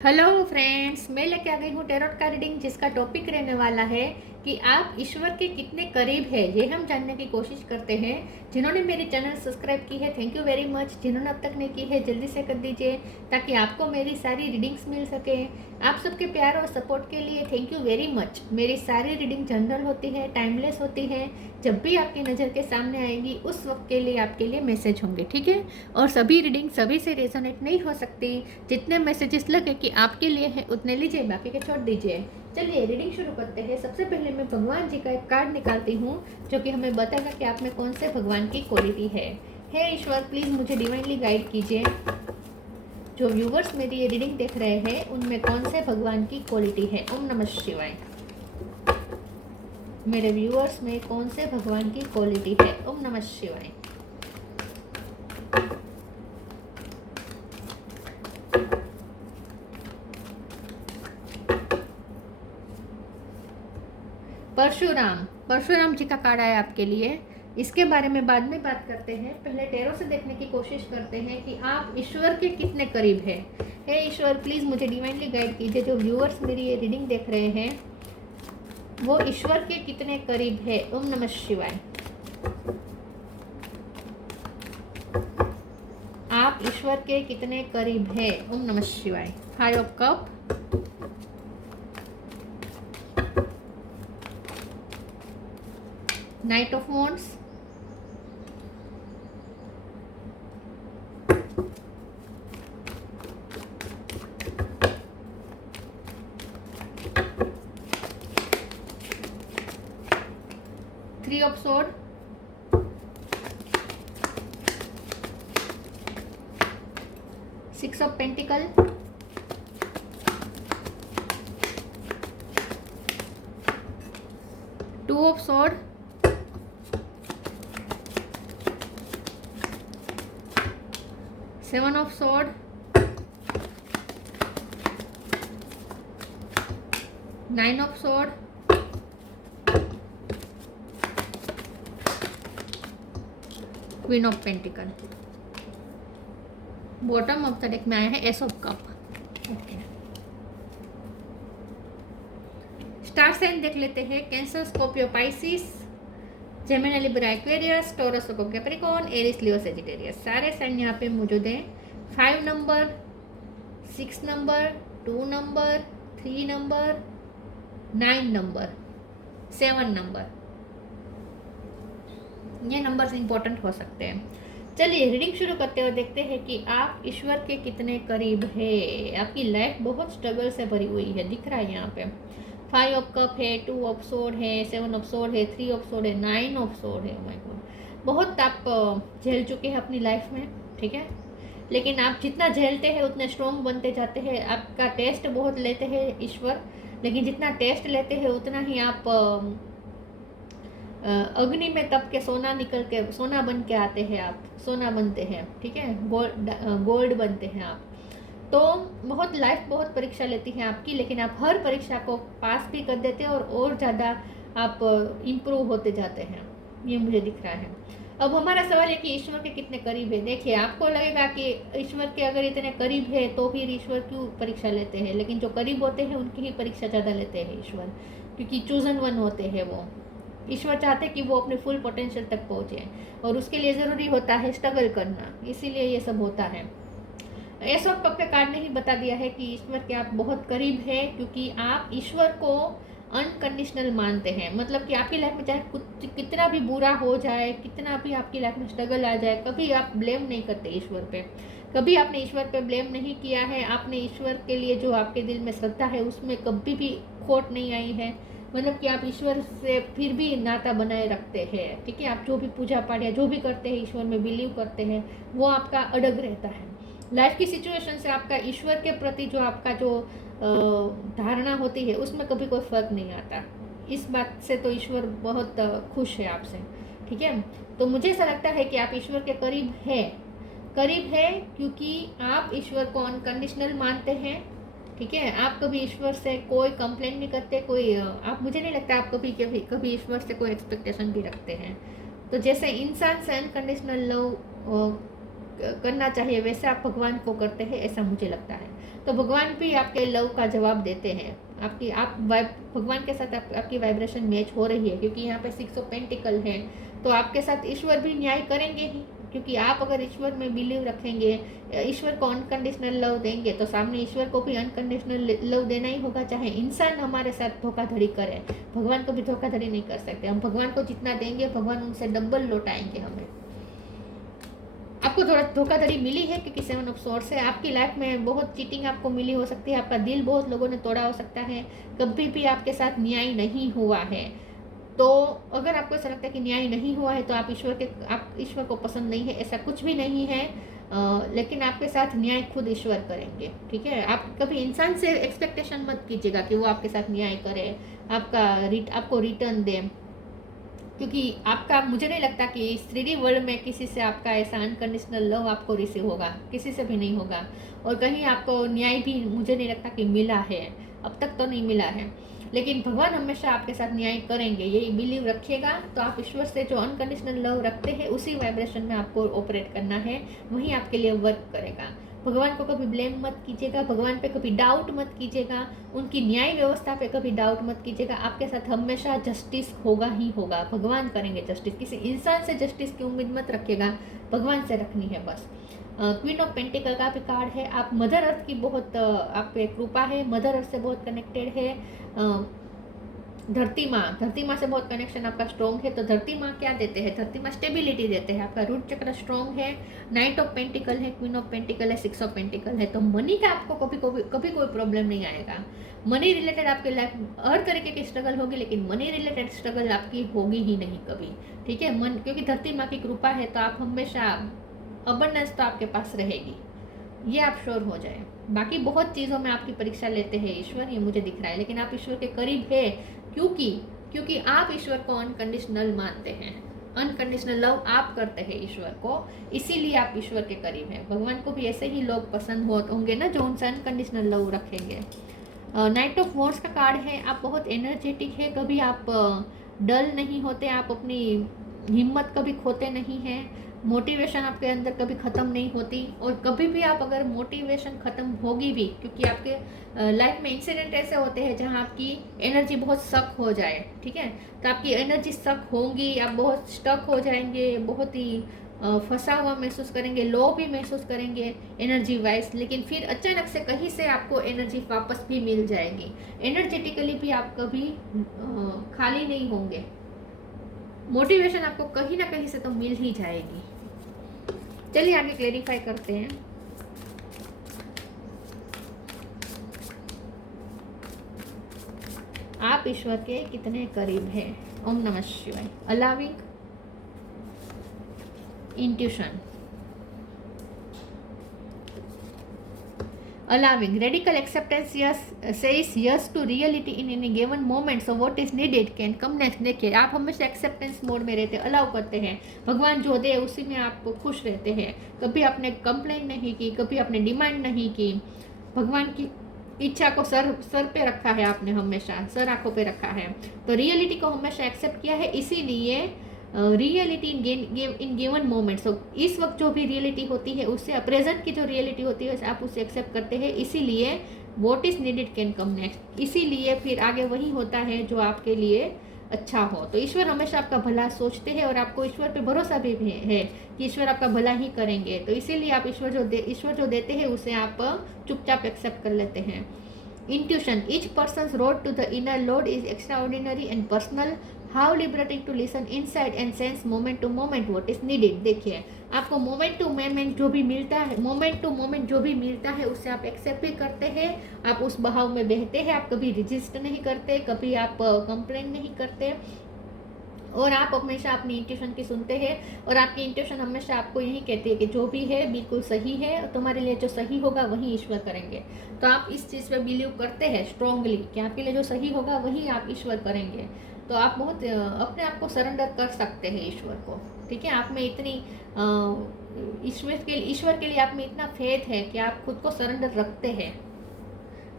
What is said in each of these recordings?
Hello friends, मैं लेके आ गई हूँ टैरोट का रीडिंग, जिसका टॉपिक रहने वाला है कि आप ईश्वर के कितने करीब है। ये हम जानने की कोशिश करते हैं। जिन्होंने मेरी चैनल सब्सक्राइब की है, थैंक यू वेरी मच। जिन्होंने अब तक नहीं की है, जल्दी से कर दीजिए ताकि आपको मेरी सारी रीडिंग्स मिल सके। आप सबके प्यार और सपोर्ट के लिए थैंक यू वेरी मच। मेरी सारी रीडिंग जनरल होती है, टाइमलेस होती है। जब भी आपकी नज़र के सामने आएगी उस वक्त के लिए आपके लिए मैसेज होंगे, ठीक है। और सभी रीडिंग सभी से रेजोनेट नहीं हो सकती। जितने मैसेजेस लगे कि आपके लिए है उतने लीजिए, बाकी के छोड़ दीजिए। चलिए रीडिंग शुरू करते हैं। सबसे पहले मैं भगवान जी का एक कार्ड निकालती हूँ जो कि हमें बताएगा कि आप में कौन से भगवान की क्वालिटी है। हे ईश्वर, प्लीज़ मुझे डिवाइनली गाइड कीजिए। जो व्यूवर्स मेरी ये रीडिंग देख रहे हैं उनमें कौन से भगवान की क्वालिटी है। ओम नमः शिवाय। मेरे व्यूवर्स में कौन से भगवान की क्वालिटी है। ओम नमः शिवाय। परशुराम जी का कार्ड आया आपके लिए। इसके बारे में बाद में बात करते हैं। पहले टैरो से देखने की कोशिश करते हैं कि आप ईश्वर के कितने करीब हैं। हे ईश्वर, प्लीज़ मुझे डिवाइनली गाइड कीजिए। जो व्यूअर्स मेरी ये रीडिंग देख रहे हैं वो ईश्वर के कितने करीब है। ओम नमः शिवाय। आप ईश्वर के कितने करीब है। ओम नमः शिवाय। Five of cup, knight of wands, three of sword, six of pentacle, two of sword, seven of sword, nine of sword, queen of pentacle. Bottom of the deck में आया है ace of cup. Okay, star sign देख लेते हैं। Cancer, Scorpio, Pisces, Gemini, Libra, Aquarius, Taurus, Capricorn, Aries, Leo, Sagittarius. सारे sign यहाँ पे मौजूद हैं। 5 number, 6 number, 2 number, 3 number, 9 number, 7 number, ये नंबर्स इंपॉर्टेंट हो सकते हैं। चलिए रीडिंग शुरू करते हुए देखते हैं कि आप ईश्वर के कितने करीब है। आपकी लाइफ बहुत स्ट्रगल से भरी हुई है, दिख रहा है यहाँ पे। 5 ऑफ कप है, 2 ऑफ सोर्ड है, 7 ऑफ सोर्ड है, 3 ऑफ सोर्ड है, 9 ऑफ सोर्ड है। माय गॉड, बहुत आप झेल चुके हैं अपनी लाइफ में, ठीक है। लेकिन आप जितना झेलते हैं उतने स्ट्रॉन्ग बनते जाते हैं। आपका टेस्ट बहुत लेते हैं ईश्वर, लेकिन जितना टेस्ट लेते हैं उतना ही आप अग्नि में तप के सोना निकल के सोना बन के आते हैं। आप सोना बनते हैं, ठीक है, गोल्ड बनते हैं आप। तो बहुत लाइफ बहुत परीक्षा लेती है आपकी, लेकिन आप हर परीक्षा को पास भी कर देते हैं और ज़्यादा आप इम्प्रूव होते जाते हैं, ये मुझे दिख रहा है। अब हमारा सवाल है कि ईश्वर के कितने करीब है। देखिए, आपको लगेगा कि ईश्वर के अगर इतने करीब है तो फिर ईश्वर क्यों परीक्षा लेते हैं, लेकिन जो करीब होते हैं उनकी ही परीक्षा ज़्यादा लेते हैं ईश्वर, क्योंकि चूजन वन होते हैं वो। ईश्वर चाहते हैं कि वो अपने फुल पोटेंशियल तक पहुँचे, और उसके लिए ज़रूरी होता है स्ट्रगल करना, इसीलिए ये सब होता है। एस ऑफ कप के कार्ड ने ही बता दिया है कि ईश्वर के आप बहुत करीब है, क्योंकि आप ईश्वर को अनकंडीशनल मानते हैं। मतलब कि आपकी लाइफ में चाहे कुछ कितना भी बुरा हो जाए, कितना भी आपकी लाइफ में स्ट्रगल आ जाए, कभी आप ब्लेम नहीं करते ईश्वर पे। कभी आपने ईश्वर पे ब्लेम नहीं किया है। आपने ईश्वर के लिए जो आपके दिल में श्रद्धा है उसमें कभी भी खोट नहीं आई है। मतलब कि आप ईश्वर से फिर भी नाता बनाए रखते हैं, ठीक है। आप जो भी पूजा पाठ या जो भी करते हैं, ईश्वर में बिलीव करते हैं, वो आपका अडग रहता है। लाइफ की सिचुएशन से आपका ईश्वर के प्रति जो आपका जो धारणा होती है उसमें कभी कोई फर्क नहीं आता। इस बात से तो ईश्वर बहुत खुश है आपसे, ठीक है। तो मुझे ऐसा लगता है कि आप ईश्वर के करीब है क्योंकि आप ईश्वर को अनकंडीशनल मानते हैं, ठीक है। आप कभी ईश्वर से कोई कंप्लेंट नहीं करते, कोई आप, मुझे नहीं लगता आप कभी ईश्वर से कोई एक्सपेक्टेशन भी रखते हैं। तो जैसे इंसान से अनकंडीशनल लव करना चाहिए वैसे आप भगवान को करते हैं, ऐसा मुझे लगता है। तो भगवान भी आपके लव का जवाब देते हैं। भगवान के साथ आपकी वाइब्रेशन मैच हो रही है, क्योंकि यहाँ पे 6 ऑफ पेंटिकल है। तो आपके साथ ईश्वर भी न्याय करेंगे ही, क्योंकि आप अगर ईश्वर में बिलीव रखेंगे, ईश्वर को अनकंडीशनल लव देंगे, तो सामने ईश्वर को भी अनकंडीशनल लव देना ही होगा। चाहे इंसान हमारे साथ धोखाधड़ी करे, भगवान को भी धोखाधड़ी नहीं कर सकते। हम भगवान को जितना देंगे, भगवान उनसे डबल लौटाएंगे हमें। आपको थोड़ा धोखाधड़ी मिली है, क्योंकि 7 ऑफ सोर्स है। आपकी लाइफ में बहुत चीटिंग आपको मिली हो सकती है, आपका दिल बहुत लोगों ने तोड़ा हो सकता है, कभी भी आपके साथ न्याय नहीं हुआ है। तो अगर आपको ऐसा लगता है कि न्याय नहीं हुआ है, तो आप ईश्वर को पसंद नहीं है, ऐसा कुछ भी नहीं है। लेकिन आपके साथ न्याय खुद ईश्वर करेंगे, ठीक है। आप कभी इंसान से एक्सपेक्टेशन मत कीजिएगा कि वो आपके साथ न्याय करे, आपको रिटर्न दे, क्योंकि आपका, मुझे नहीं लगता कि इस 3D वर्ल्ड में किसी से आपका ऐसा अनकंडीशनल लव आपको रिसीव होगा, किसी से भी नहीं होगा। और कहीं आपको न्याय भी मुझे नहीं लगता कि मिला है, अब तक तो नहीं मिला है। लेकिन भगवान हमेशा आपके साथ न्याय करेंगे, यही बिलीव रखिएगा। तो आप ईश्वर से जो अनकंडीशनल लव रखते हैं, उसी वाइब्रेशन में आपको ऑपरेट करना है, वही आपके लिए वर्क करेगा। भगवान को कभी ब्लेम मत कीजिएगा, भगवान पे कभी डाउट मत कीजिएगा, उनकी न्याय व्यवस्था पे कभी डाउट मत कीजिएगा। आपके साथ हमेशा जस्टिस होगा ही होगा, भगवान करेंगे जस्टिस। किसी इंसान से जस्टिस की उम्मीद मत रखिएगा, भगवान से रखनी है बस। क्वीन ऑफ पेंटिकल का भी कार्ड है। आप मदर अर्थ की बहुत आप पे कृपा है, मदर अर्थ से बहुत कनेक्टेड है। धरती माँ से बहुत कनेक्शन आपका स्ट्रॉन्ग है। तो धरती माँ क्या देते हैं? धरती माँ स्टेबिलिटी देते हैं, आपका रूट चक्र स्ट्रॉन्ग है। 9 ऑफ पेंटिकल है, क्वीन ऑफ पेंटिकल है, 6 ऑफ पेंटिकल है। तो मनी का आपको कभी कोई प्रॉब्लम नहीं आएगा। मनी रिलेटेड आपके लाइफ हर तरीके की स्ट्रगल होगी, लेकिन मनी रिलेटेड स्ट्रगल आपकी होगी ही नहीं कभी, ठीक है। क्योंकि धरती माँ की कृपा है, तो आप हमेशा अबंडेंस तो आपके पास रहेगी, ये आप श्योर हो जाए। बाकी बहुत चीज़ों में आपकी परीक्षा लेते हैं ईश्वर, ये मुझे दिख रहा है, लेकिन आप ईश्वर के करीब है, क्योंकि आप ईश्वर को अनकंडीशनल मानते हैं, अनकंडीशनल लव आप करते हैं ईश्वर को, इसीलिए आप ईश्वर के करीब हैं। भगवान को भी ऐसे ही लोग पसंद होंगे ना, जो उनसे अनकंडीशनल लव रखेंगे। नाइट ऑफ वॉर्ड्स का कार्ड है। आप बहुत एनर्जेटिक है, कभी आप डल नहीं होते, आप अपनी हिम्मत कभी खोते नहीं हैं, मोटिवेशन आपके अंदर कभी ख़त्म नहीं होती। और कभी भी आप अगर मोटिवेशन ख़त्म होगी भी, क्योंकि आपके लाइफ में इंसिडेंट ऐसे होते हैं जहां आपकी एनर्जी बहुत सक हो जाए, ठीक है, तो आपकी एनर्जी सक होंगी, आप बहुत स्टक हो जाएंगे, बहुत ही फंसा हुआ महसूस करेंगे, लो भी महसूस करेंगे एनर्जी वाइज। लेकिन फिर अचानक से कहीं से आपको एनर्जी वापस भी मिल जाएगी, एनर्जेटिकली भी आप कभी खाली नहीं होंगे, मोटिवेशन आपको कहीं ना कहीं से तो मिल ही जाएगी। चलिए आगे क्लेरिफाई करते हैं। आप ईश्वर के कितने करीब हैं? ओम नमः शिवाय। Allowing intuition, allowing radical acceptance says yes to reality in any given moment, so what is needed can come next। देखिए, आप हमेशा एक्सेप्टेंस मोड में रहते हैं, अलाउ करते हैं, भगवान जो दे उसी में आप खुश रहते हैं। कभी आपने कंप्लेंट नहीं की, कभी आपने डिमांड नहीं की, भगवान की इच्छा को सर पे रखा है, आपने हमेशा सर आंखों पे रखा है। तो रियलिटी को हमेशा एक्सेप्ट किया है, इसीलिए रियलिटी इन गिवन मोमेंट। सो इस वक्त जो भी रियलिटी होती है, उससे प्रेजेंट की जो रियलिटी होती है आप उसे एक्सेप्ट करते हैं, इसीलिए what is needed can come next. इसीलिए फिर आगे वही होता है जो आपके लिए अच्छा हो। तो ईश्वर हमेशा आपका भला सोचते हैं, और आपको ईश्वर पे भरोसा भी है कि ईश्वर आपका भला ही करेंगे। तो इसीलिए आप ईश्वर जो देते हैं उसे आप चुपचाप एक्सेप्ट कर लेते हैं। Intuition, each persons road to the inner lord is extraordinary and personal, how liberating to listen inside and sense moment to moment what is needed. देखिए, आपको मोमेंट टू मोमेंट जो भी मिलता है, उससे आप एक्सेप्ट भी करते हैं, आप उस बहाव में बहते हैं, आप कभी रिजिस्ट नहीं करते, कभी आप कंप्लेन नहीं करते, और आप हमेशा अपनी इंट्यूशन की सुनते हैं। और आपकी इंट्यूशन हमेशा आपको यही कहती है कि जो भी है बिल्कुल सही है, और तुम्हारे लिए जो सही होगा वही ईश्वर करेंगे। तो आप इस चीज़ पे बिलीव करते हैं स्ट्रांगली कि आपके लिए जो सही होगा वही आप ईश्वर करेंगे। तो आप बहुत अपने आप को सरेंडर कर सकते हैं ईश्वर को, ठीक है। आप में इतनी ईश्वर के लिए आप में इतना फेथ है कि आप खुद को सरेंडर रखते हैं।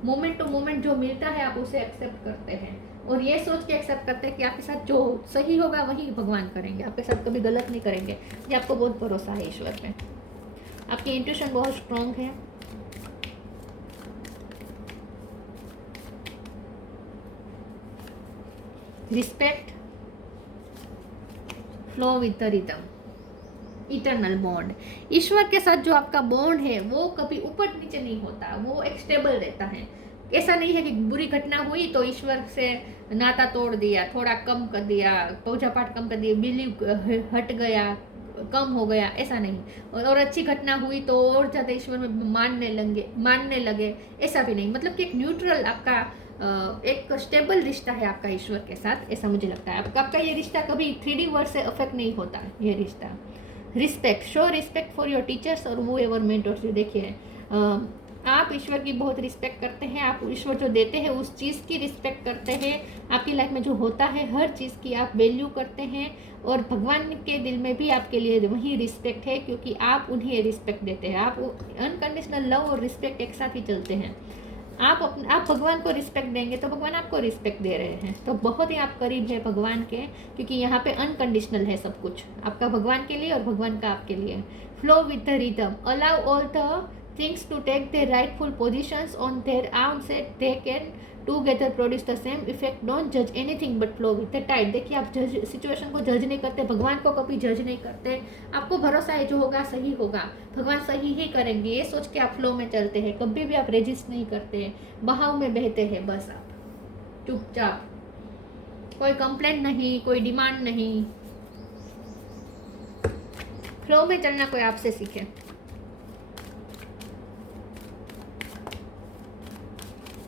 मोमेंट टू मोमेंट जो मिलता है आप उसे एक्सेप्ट करते हैं, और ये सोच के एक्सेप्ट करते हैं कि आपके साथ जो सही होगा वही भगवान करेंगे, आपके साथ कभी गलत नहीं करेंगे। ये आपको बहुत भरोसा है ईश्वर पे। आपकी इंट्यूशन बहुत स्ट्रॉन्ग है। Respect, flow with the rhythm, eternal bond. ईश्वर के साथ जो आपका बॉन्ड है वो कभी ऊपर नीचे नहीं होता, वो एक स्टेबल रहता है। ऐसा नहीं है कि बुरी घटना हुई तो ईश्वर से नाता तोड़ दिया, थोड़ा कम कर दिया, पूजा पाठ कम कर दिया, बिलीव हट गया, कम हो गया, ऐसा नहीं। और अच्छी घटना हुई तो और ज़्यादा ईश्वर में मानने लगे, ऐसा भी नहीं। मतलब कि एक न्यूट्रल आपका एक स्टेबल रिश्ता है आपका ईश्वर के साथ, ऐसा मुझे लगता है। आपका ये रिश्ता कभी 3D वर्ड से अफेक्ट नहीं होता है ये रिश्ता। Respect, show respect for your teachers और वो एवर मेंटर्स। देखिए आप ईश्वर की बहुत रिस्पेक्ट करते हैं, आप ईश्वर जो देते हैं उस चीज़ की रिस्पेक्ट करते हैं। आपकी लाइफ में जो होता है हर चीज़ की आप वैल्यू करते हैं, और भगवान के दिल में भी आपके लिए वही रिस्पेक्ट है, क्योंकि आप उन्हें रिस्पेक्ट देते हैं। आप अनकंडीशनल लव और रिस्पेक्ट एक साथ ही चलते हैं। आप भगवान को रिस्पेक्ट देंगे तो भगवान आपको रिस्पेक्ट दे रहे हैं, तो बहुत ही आप करीब है भगवान के, क्योंकि यहाँ पे अनकंडीशनल है सब कुछ आपका भगवान के लिए और भगवान का आपके लिए। Flow with the rhythm, allow all the things to take their rightful positions on their own set, they can together produce the same effect, don't जज anything but flow with the tide. देखिए आप situation को जज नहीं करते, भगवान को कभी जज नहीं करते, आपको भरोसा है जो होगा सही होगा, भगवान सही ही करेंगे, ये सोच के आप फ्लो में चलते हैं। कभी भी आप रेजिस्ट नहीं करते, बहाव में बहते हैं, बस आप चुपचाप, कोई कंप्लेंट नहीं, कोई डिमांड नहीं, फ्लो में चलना कोई आपसे सीखे।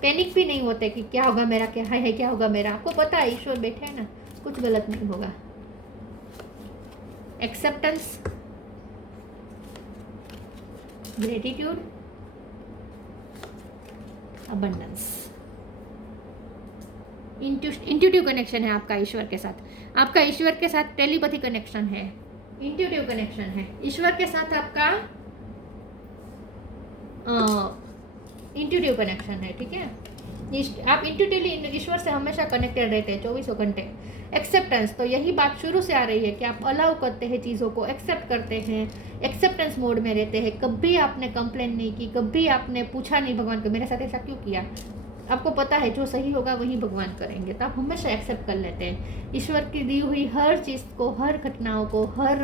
पैनिक भी नहीं होते कि क्या होगा मेरा, क्या है क्या होगा मेरा, आपको पता है ईश्वर बैठे है ना, कुछ गलत नहीं होगा। Acceptance, gratitude, abundance. Intuitive connection है आपका ईश्वर के साथ, आपका ईश्वर के साथ टेलीपैथी कनेक्शन है, इंट्यूटिव कनेक्शन है ईश्वर के साथ आपका, इंट्यूटिव कनेक्शन है, ठीक है। आप इंट्यूटिवली ईश्वर से हमेशा कनेक्टेड रहते हैं 24 घंटे। एक्सेप्टेंस, तो यही बात शुरू से आ रही है कि आप अलाउ करते हैं चीज़ों को, एक्सेप्ट करते हैं, एक्सेप्टेंस मोड में रहते हैं। कभी आपने कंप्लेन नहीं की, कभी आपने पूछा नहीं भगवान को मेरे साथ ऐसा क्यों किया, आपको पता है जो सही होगा वही भगवान करेंगे, तो आप हमेशा एक्सेप्ट कर लेते हैं ईश्वर की दी हुई हर चीज़ को, हर घटनाओं को, हर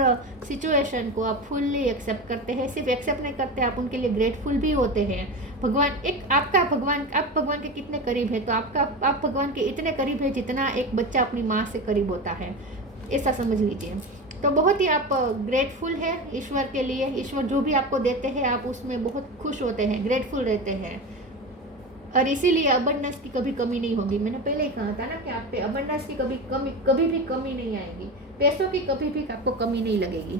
सिचुएशन को आप फुल्ली एक्सेप्ट करते हैं। सिर्फ एक्सेप्ट नहीं करते, आप उनके लिए ग्रेटफुल भी होते हैं। भगवान एक आपका भगवान, आप भगवान के कितने करीब है, तो आप भगवान के इतने करीब है जितना एक बच्चा अपनी माँ से करीब होता है, ऐसा समझ लीजिए। तो बहुत ही आप ग्रेटफुल है ईश्वर के लिए, ईश्वर जो भी आपको देते हैं आप उसमें बहुत खुश होते हैं, ग्रेटफुल रहते हैं, और इसीलिए अबंडेंस की कभी कमी नहीं होगी। मैंने पहले ही कहा था ना कि आप पे अबंडेंस की कभी भी कमी नहीं आएगी, पैसों की कभी भी आपको कमी नहीं लगेगी।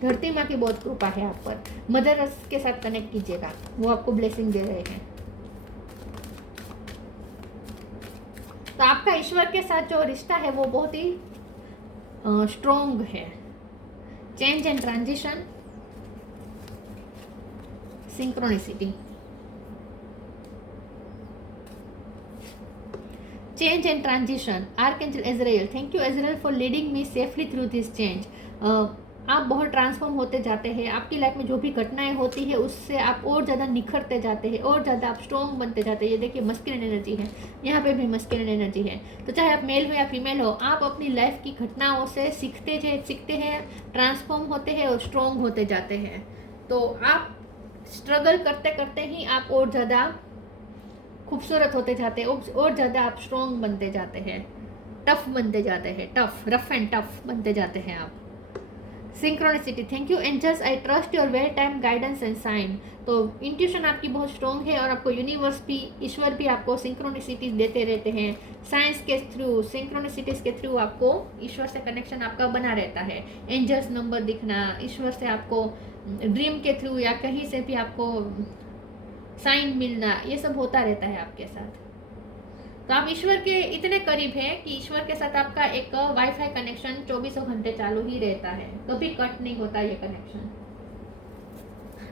धरती माँ की बहुत कृपा है आप पर, मदर अर्थ के साथ कनेक्ट कीजिएगा, वो आपको ब्लेसिंग दे रहे हैं। तो आपका ईश्वर के साथ जो रिश्ता है वो बहुत ही स्ट्रॉन्ग है। Change and transition, synchronicity, change and transition. Archangel Azrael, thank you Azrael for leading me safely through this change. आप बहुत ट्रांसफॉर्म होते जाते हैं, आपकी लाइफ में जो भी घटनाएं होती है उससे आप और ज़्यादा निखरते जाते हैं, और ज़्यादा आप स्ट्रॉन्ग बनते जाते हैं। ये देखिए मस्कुलिन एनर्जी है, यहाँ पे भी मस्कुलिन एनर्जी है। तो चाहे आप मेल हो या फीमेल हो, आप अपनी लाइफ की घटनाओं से सीखते हैं, ट्रांसफॉर्म होते हैं और स्ट्रॉन्ग होते जाते हैं। तो आप स्ट्रगल करते करते ही आप और ज़्यादा खूबसूरत होते जाते हैं, और ज़्यादा आप स्ट्रॉन्ग बनते जाते हैं, टफ बनते जाते हैं, टफ, रफ एंड टफ बनते जाते हैं आप। Synchronicity, thank you angels, I trust your well time guidance and sign. तो इंट्यूशन आपकी बहुत स्ट्रॉन्ग है, और आपको यूनिवर्स भी, ईश्वर भी आपको सिंक्रोनिसिटी देते रहते हैं। साइंस के थ्रू, सिंक्रोनिसिटीज के थ्रू आपको ईश्वर से कनेक्शन आपका बना रहता है। एंजल्स नंबर दिखना, ईश्वर से आपको ड्रीम के थ्रू या कहीं से भी आपको साइन मिलना, ये सब होता रहता है आपके साथ। तो आप ईश्वर के इतने करीब हैं कि ईश्वर के साथ आपका एक वाईफाई कनेक्शन 24 घंटे चालू ही रहता है, कभी कट नहीं होता ये कनेक्शन।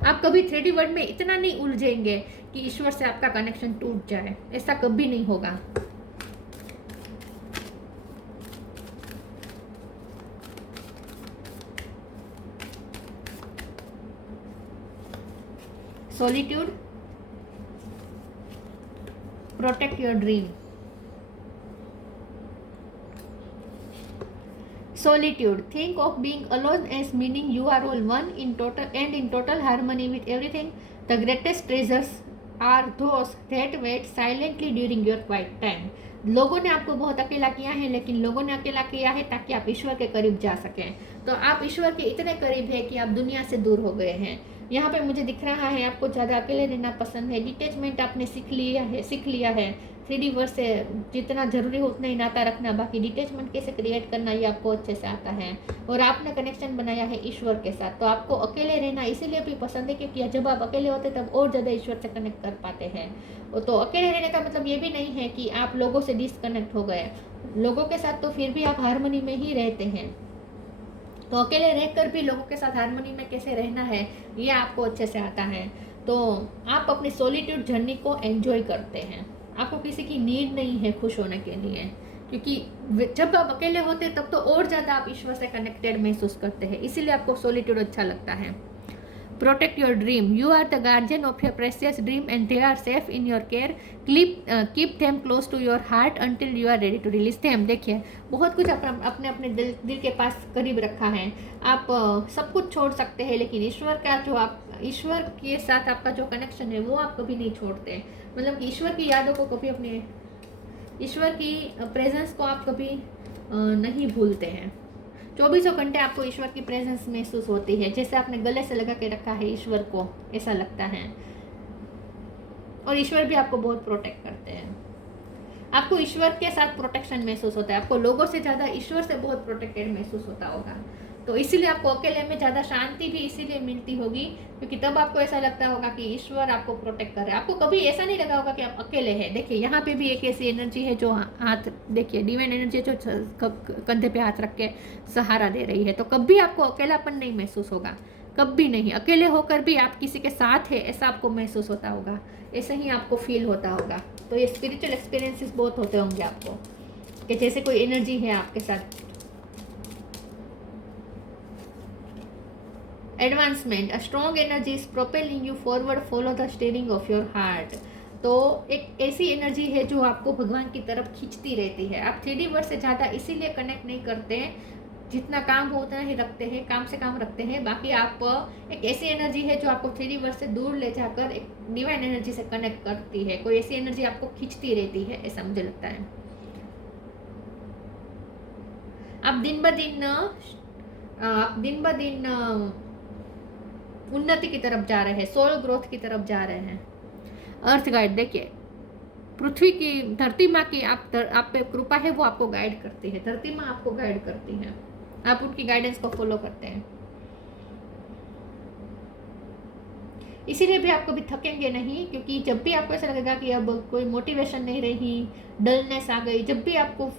आप कभी 3D वर्ल्ड में इतना नहीं उलझेंगे कि ईश्वर से आपका कनेक्शन टूट जाए, ऐसा कभी नहीं होगा। solitude, protect your dream. Solitude, think of being alone as meaning you are all one in total harmony with everything. The greatest treasures are those that wait silently during your quiet time. लोगों ने आपको बहुत अकेला किया है, लेकिन लोगों ने अकेला किया है ताकि आप ईश्वर के करीब जा सकें। तो आप ईश्वर के इतने करीब है कि आप दुनिया से दूर हो गए हैं। यहाँ पे मुझे दिख रहा है आपको ज़्यादा अकेले रहना पसंद है, डिटेचमेंट आपने सीख लिया है। 3D वर्ड से जितना ज़रूरी हो उतना ही नाता रखना, बाकी डिटेचमेंट कैसे क्रिएट करना ये आपको अच्छे से आता है। और आपने कनेक्शन बनाया है ईश्वर के साथ, तो आपको अकेले रहना इसीलिए भी पसंद है क्योंकि जब आप अकेले होते तब और ज़्यादा ईश्वर से कनेक्ट कर पाते हैं। तो अकेले रहने का मतलब ये भी नहीं है कि आप लोगों से डिसकनेक्ट हो गए, लोगों के साथ तो फिर भी आप हारमोनी में ही रहते हैं। तो अकेले रहकर भी लोगों के साथ हारमोनी में कैसे रहना है ये आपको अच्छे से आता है। तो आप अपनी सॉलिट्यूड जर्नी को एंजॉय करते हैं, आपको किसी की नीड नहीं है खुश होने के लिए, क्योंकि जब आप अकेले होते हैं तब तो और ज़्यादा आप ईश्वर से कनेक्टेड महसूस करते हैं, इसीलिए आपको सॉलिट्यूड अच्छा लगता है। Protect your dream, you are the guardian of your precious dream and they are safe in your care. Keep them close to your heart until you are ready to release them. देखिए, बहुत कुछ अपने अपने दिल के पास करीब रखा है। आप सब कुछ छोड़ सकते हैं, लेकिन ईश्वर के साथ आपका जो कनेक्शन है वो आप कभी नहीं छोड़ते। मतलब कि ईश्वर की यादों को कभी अपने ईश्वर की प्रेजेंस को आप कभी नहीं भूलते हैं। 24 घंटे आपको ईश्वर की प्रेजेंस महसूस होती है, जैसे आपने गले से लगा के रखा है ईश्वर को, ऐसा लगता है। और ईश्वर भी आपको बहुत प्रोटेक्ट करते हैं, आपको ईश्वर के साथ प्रोटेक्शन महसूस होता है। आपको लोगों से ज़्यादा ईश्वर से बहुत प्रोटेक्टेड महसूस होता होगा। तो इसीलिए आपको अकेले में ज़्यादा शांति भी इसीलिए मिलती होगी, क्योंकि तब आपको ऐसा लगता होगा कि ईश्वर आपको प्रोटेक्ट कर रहा है। आपको कभी ऐसा नहीं लगा होगा कि आप अकेले हैं। देखिए, यहाँ पे भी एक ऐसी एनर्जी है जो हाथ, देखिए डिवाइन एनर्जी जो कंधे पे हाथ रख के सहारा दे रही है। तो कभी आपको अकेलापन नहीं महसूस होगा, कभी नहीं। अकेले होकर भी आप किसी के साथ है ऐसा आपको महसूस होता होगा, ऐसे ही आपको फील होता होगा। तो ये स्पिरिचुअल एक्सपीरियंसेस बहुत होते होंगे आपको, कि जैसे कोई एनर्जी है आपके साथ। Advancement, a strong energy is propelling you forward, follow the steering of your heart. तो एक ऐसी एनर्जी है जो आपको भगवान की तरफ खींचती रहती है। आप 3D वर्ड से ज़्यादा इसीलिए कनेक्ट नहीं करते, जितना काम हो उतना ही रखते हैं, काम से काम रखते हैं। बाकी आप एक ऐसी एनर्जी है जो आपको 3D वर्ड से दूर ले जाकर एक डिवाइन एनर्जी से कनेक्ट करती है। कोई ऐसी एनर्जी आपको खींचती रहती है, ऐसा मुझे लगता है। आप दिन ब दिन उन्नति की तरफ जा रहे हैं, सोल ग्रोथ की तरफ जा रहे हैं। अर्थ गाइड, देखिए पृथ्वी की, धरती माँ की आप पे कृपा है, वो आपको गाइड करती है। धरती माँ आपको गाइड करती है, आप उनकी गाइडेंस को फॉलो करते हैं। इसीलिए भी आप कभी थकेंगे नहीं, क्योंकि जब भी आपको ऐसा लगेगा कि अब कोई मोटिवेशन नहीं रही, डलनेस आ गई, जब भी आपको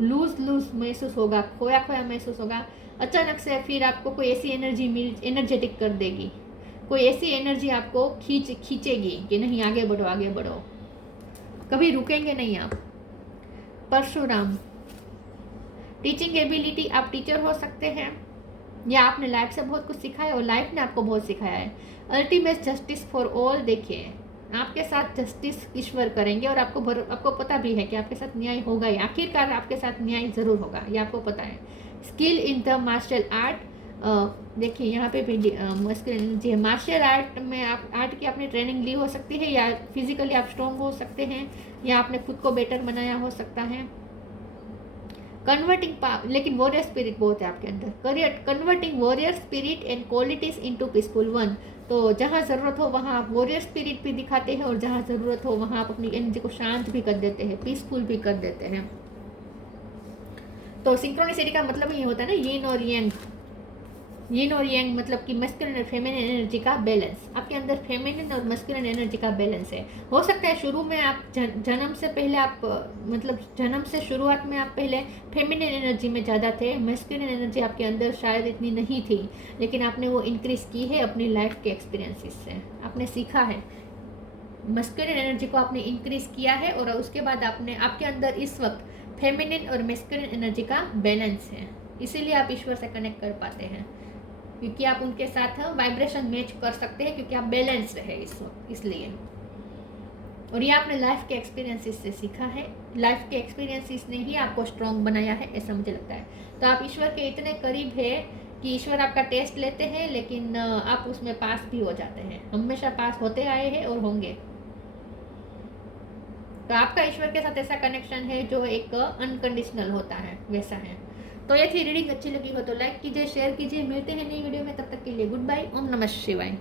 लूज महसूस होगा, खोया खोया महसूस होगा, अचानक से फिर आपको कोई ऐसी एनर्जेटिक कर देगी, कोई ऐसी एनर्जी आपको खींचेगी कि नहीं आगे बढ़ो, आगे बढ़ो, कभी रुकेंगे नहीं आप। परशुराम, टीचिंग एबिलिटी, आप टीचर हो सकते हैं या आपने लाइफ से बहुत कुछ सीखा है और लाइफ ने आपको बहुत सिखाया है। अल्टीमेट जस्टिस फॉर ऑल, देखिए आपके साथ जस्टिस ईश्वर करेंगे और आपको पता भी है कि आपके साथ न्याय होगा ही, आखिरकार आपके साथ न्याय जरूर होगा, ये आपको पता है। Skill in the martial art, देखिए यहाँ पे भी मस्कुलिन एनर्जी है। मार्शल आर्ट में आर्ट की आपने ट्रेनिंग ली हो सकती है, या फिजिकली आप स्ट्रॉन्ग हो सकते हैं, या आपने खुद को बेटर बनाया हो सकता है। कन्वर्टिंग पावर, लेकिन वॉरियर स्पिरिट बहुत है आपके अंदर। Converting warrior spirit and qualities into peaceful one. तो जहाँ ज़रूरत हो वहाँ आप वॉरियर स्पिरिट भी दिखाते हैं, और जहाँ ज़रूरत हो वहाँ आप अपनी एनर्जी को शांत भी कर देते हैं, पीसफुल भी कर देते हैं। तो सिंक्रोनिसिटी का मतलब ये होता है ना, यिन और यांग, मतलब कि मस्कुलिन और फेमिनिन एनर्जी का बैलेंस। आपके अंदर फेमिनिन और मस्कुलिन एनर्जी का बैलेंस है। हो सकता है शुरू में आप जन्म से पहले आप मतलब जन्म से शुरुआत में आप पहले फेमिनिन एनर्जी में ज़्यादा थे, मस्कुलिन एनर्जी आपके अंदर शायद इतनी नहीं थी, लेकिन आपने वो इंक्रीज़ की है अपनी लाइफ के एक्सपीरियंसेस से। आपने सीखा है, मस्कुलिन एनर्जी को आपने इंक्रीज़ किया है, और उसके बाद आपके अंदर इस वक्त फेमिनिन और मस्कुलिन एनर्जी का बैलेंस है, इसीलिए आप ईश्वर से कनेक्ट कर पाते हैं। क्योंकि आप उनके साथ वाइब्रेशन मैच कर सकते हैं, क्योंकि आप बैलेंस्ड है इस वक्त, इसलिए। और ये आपने लाइफ के एक्सपीरियंसेस से सीखा है, लाइफ के एक्सपीरियंसेस ने ही आपको स्ट्रॉन्ग बनाया है, ऐसा मुझे लगता है। तो आप ईश्वर के इतने करीब है कि ईश्वर आपका टेस्ट लेते हैं, लेकिन आप उसमें पास भी हो जाते हैं, हमेशा पास होते आए हैं और होंगे। तो आपका ईश्वर के साथ ऐसा कनेक्शन है जो एक अनकंडीशनल होता है, वैसा है। तो ये थी रीडिंग, अच्छी लगी हो तो लाइक कीजिए, शेयर कीजिए। मिलते हैं नई वीडियो में, तब तक के लिए गुड बाय। ओम नमः शिवाय।